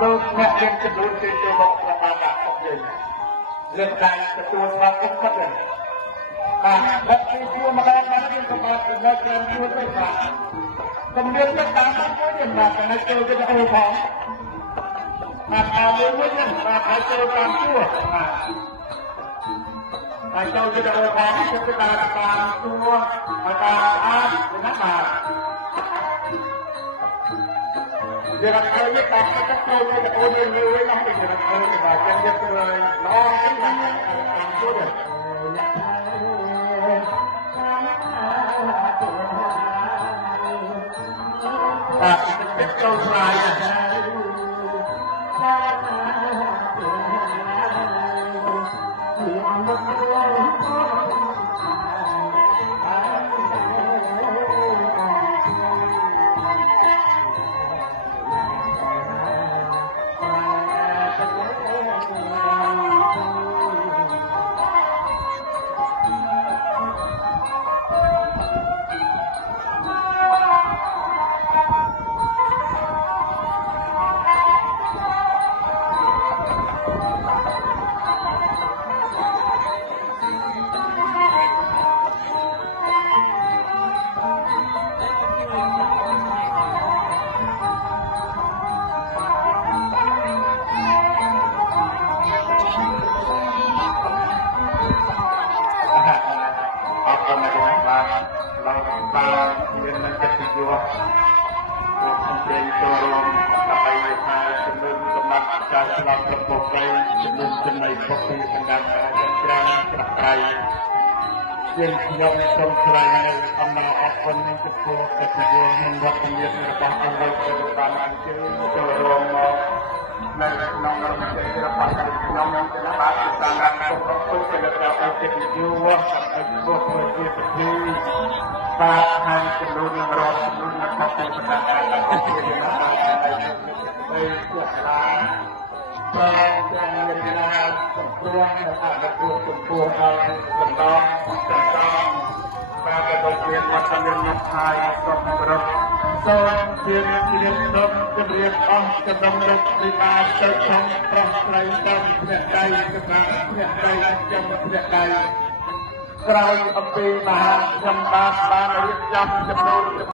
លោកអ្នកមានចំនួនទីទៅមកប្រមាណ10នាក់យើងលើកដៃទទួលស្វាគមន៍គាត់ដែរបាទដឹកទីជួម្ដងណាយើងក៏បានទៅលើកចូលជួទៅបាទគំនិតទៅតាមមកវិញបាទនៅចូលទៅអូផងបាទអរមួយវិញបាទឲ្យចូលតាមជួបាទចូលទៅអូផងទៅតាមជួឲ្យតាមអាចណាបាទdia nak kau ni tak nak kau ni tak kau ni ni nak dia nak kau ni bah jangan dia terlalu long ni nak tu dia ah kita kau raya Yang yang selain amal apa yang kita kerja membuat niatរបស់អង្គតាមអញ្ជើញចូលរួមមកនៅក្នុងរំលឹករបស់ខ្ញុំទៅបាទតាមការគ្រប់គ្រងទៅដល់អតិថិជនឲ្យគ្រប់គ្រងជាពិធីបាទខាងចំនួននឹងរកចំនួននឹងខុសទៅតាមការទៅជាដល់ហើយពួកឡាបាទយ៉ាងណាព្រោះថាទទួលចំពោះដល់បន្តបាទទៅមានវត្តមានមកហើយសូមគោរពសូមជម្រាបជម្រាបអស់ចំណងលោកពីបានទៅក្នុងប្រោះស្រីតាមព្រះដៃសម្រាប់ព្រះដៃចំព្រះដៃក្រោយអំពីមហាសម្បត្តិបានរៀបចំចំនួន